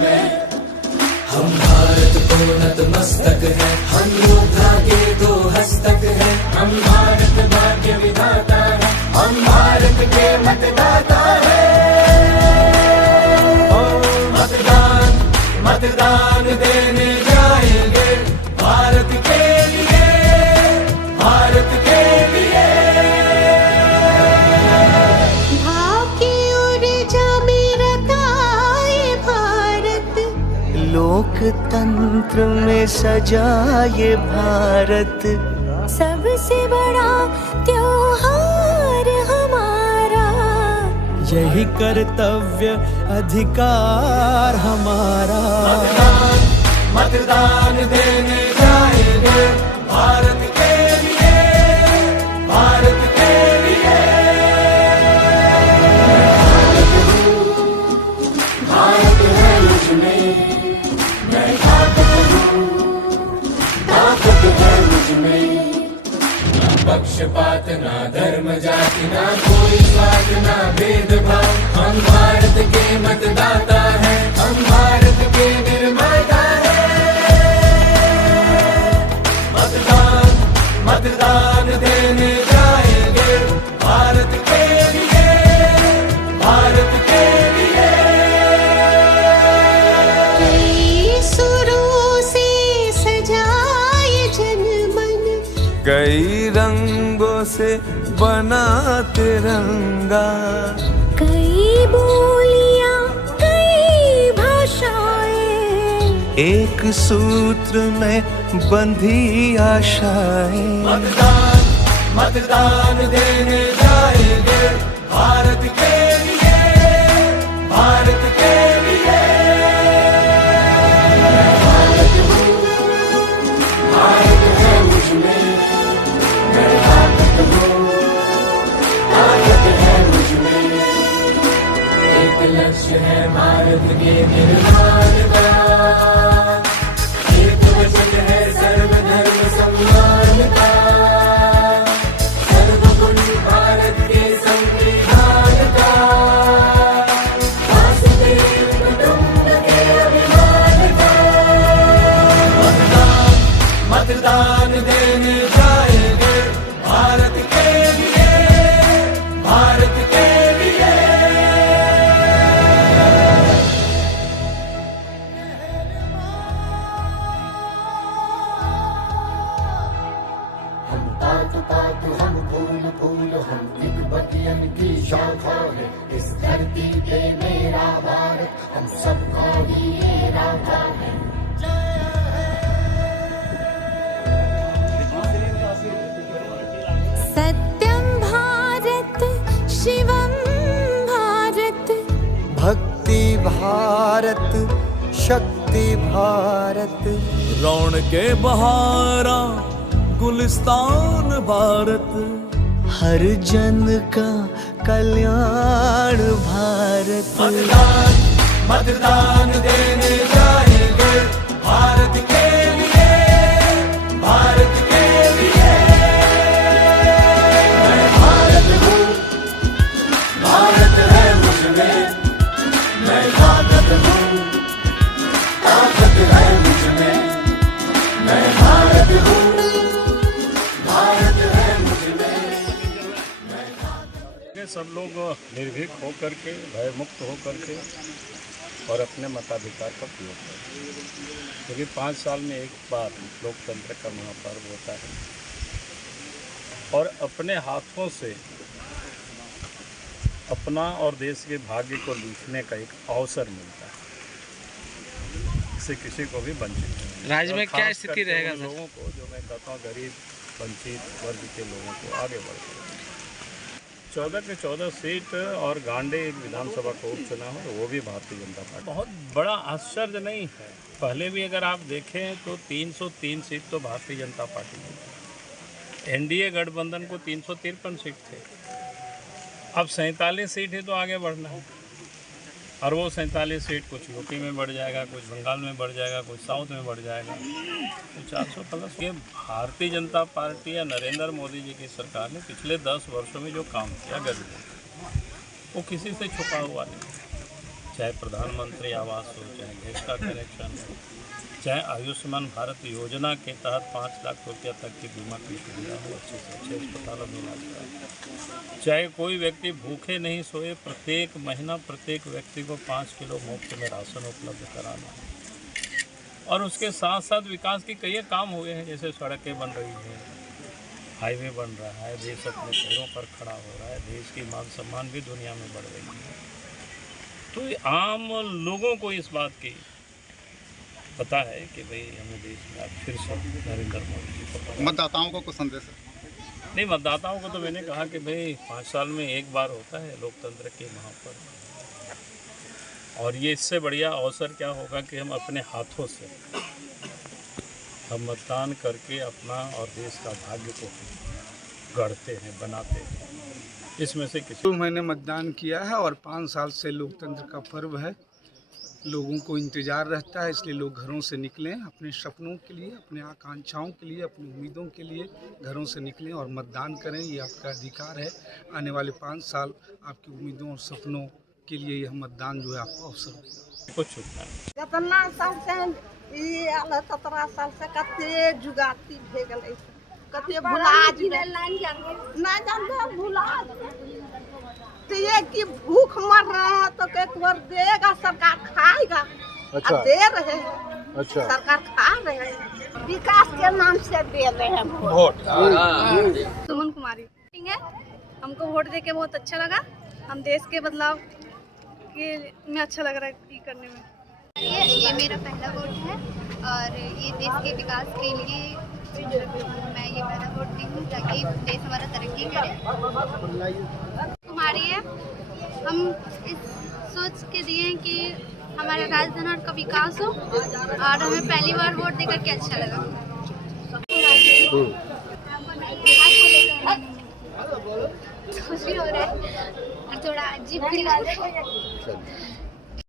में। हम भारत को नतमस्तक है, हम योद्धा के दो हस्तक है। हम भारत भाग्य विधाता है, हम भारत के मतदाता है। मतदान मतदान देने जाएंगे भारत के लिए, भारत के लिए। भाव की ऊर्जा में रताए भारत, लोकतंत्र में सजाए भारत। सबसे बड़ा त्योहार हमारा, यही कर्तव्य अधिकार हमारा। मतदान मतदान देने जाएंगे भारत के लिए, भारत के लिए। भारत है मुझमें, मैं ताकत हूँ, ताकत है मुझमें। ना पक्षपात, ना धर्म जाति, ना कोई स्वार्थ, ना भेदभाव। हम भारत के मतदाता हैं, हम भारत के निर्माता हैं। मतदान मतदान देने जाएंगे भारत के लिए, भारत के लिए। कई सुरों से सजाए जनमन, कई रंगों से बना तिरंगा। कई बोलियां, कई भाषाएं, एक सूत्र में बंधी आशाएं। मतदान मतदान देने जाएंगे भारत के लिए, भारत के लिए। भारत हूँ, भारत है मुझमें, मैं ताकत हूँ, ताकत है मुझमें। एक लक्ष्य है भारत के निर्माण का, एक वचन है सर्वधर्म सम्मान का। सर्वगुण भारत के संविधान का, वासुदेव कुटुंब के अभिमान का। मतदान मतदान देने जाएंगे भारत के लिए, भारत के लिए। हम पात पात, हम फूल फूल, हम दिग्बतियन की शाखा है। इस धरती पे मेरा भारत, हम सबका ही ये राधा है। सत्यम भारत, शिवम भारत, भक्ति भारत, शक्ति भारत। रौनके बहारा गुलिस्तान भारत। हर जन का कल्याण भारत। मतदान मतदान देने जाएंगे भारत के लिए, भारत के लिए। मैं भारत हूँ, भारत है मुझमें, मैं ताकत हूँ, ताकत है मुझमें। मैं भारत हूँ, भारत है मुझमें, मैं ताकत। सब लोग निर्भीक होकर के, भयमुक्त होकर के और अपने मताधिकार का प्रयोग करें, क्योंकि 5 साल में एक बार लोकतंत्र का महापर्व होता है और अपने हाथों से अपना और देश के भाग्य को लिखने का एक अवसर मिलता है। इससे किसी को भी वंचित नहीं। राज्य में क्या स्थिति रहेगा सर? लोगों को, जो मैं कहता हूँ गरीब वंचित वर्ग के लोगों को आगे बढ़ 14 के 14 सीट और गांडे एक विधानसभा का उपचुनाव है, वो भी भारतीय जनता पार्टी। बहुत बड़ा आश्चर्य नहीं है, पहले भी अगर आप देखें तो 303 सीट तो भारतीय जनता पार्टी की थी। एनडीए गठबंधन को 353 सीट थे, अब 47 सीट है तो आगे बढ़ना है। और वो 47 सीट कुछ यूपी में बढ़ जाएगा, कुछ बंगाल में बढ़ जाएगा, कुछ साउथ में बढ़ जाएगा, तो 400+। ये भारतीय जनता पार्टी या नरेंद्र मोदी जी की सरकार ने पिछले 10 वर्षों में जो काम किया गरीबों, वो किसी से छुपा हुआ नहीं। चाहे प्रधानमंत्री आवास हो, चाहे गैस का कनेक्शन हो, चाहे आयुष्मान भारत योजना के तहत 5 लाख रुपया तक की बीमा की सुविधा हो, अच्छे से अच्छे अस्पतालों में इलाज कराए। चाहे कोई व्यक्ति भूखे नहीं सोए, प्रत्येक महीना प्रत्येक व्यक्ति को 5 किलो मुफ्त में राशन उपलब्ध कराना। और उसके साथ साथ विकास के कई काम हुए हैं, जैसे सड़कें बन रही हैं, हाईवे बन रहा है, देश अपने पैरों पर खड़ा हो रहा है, देश की मान सम्मान भी दुनिया में बढ़ रही है। तो आम लोगों को इस बात की पता है कि भाई हमें देश में अब फिर से नरेंद्र मोदी जी को। मतदाताओं को कुछ संदेश है? नहीं, मतदाताओं को तो मैंने कहा कि भाई 5 साल में एक बार होता है लोकतंत्र के महापर्व, और ये इससे बढ़िया अवसर क्या होगा कि हम अपने हाथों से हम मतदान करके अपना और देश का भाग्य को गढ़ते हैं, बनाते हैं। इसमें से किसी मैंने मतदान किया है और 5 साल से लोकतंत्र का पर्व है, लोगों को इंतज़ार रहता है, इसलिए लोग घरों से निकलें, अपने सपनों के लिए, अपने आकांक्षाओं के लिए, अपनी उम्मीदों के लिए घरों से निकलें और मतदान करें। ये आपका अधिकार है। आने वाले 5 साल आपकी उम्मीदों और सपनों के लिए यह मतदान जो है आपको अवसर देगा। कुछ छूटना नहीं। कितना साल से ई आल 17 साल से कते जुगाती भे गेलै, कते भुला ना जानते भुला तो ये कि भूख मर रहे हैं तो एक बार देगा सरकार, खाएगा। अच्छा। दे रहे हैं। अच्छा। सरकार खा रहे हैं, विकास के नाम से दे रहे हैं वोट। सुमन कुमारी है, हमको वोट देके बहुत अच्छा लगा। हम देश के बदलाव के में अच्छा लग रहा है ये करने में। ये मेरा पहला वोट है और ये देश के विकास के लिए मैं ये पहला वोट दी हूँ ताकि देश हमारा तरक्की करे। कुमारी है, हम इस सोच के दिए हैं कि हमारे राजधानी का विकास हो और हमें पहली बार वोट देकर के अच्छा लगा। खुशी हो रहा है और थोड़ा अजीब भी लग रहा है।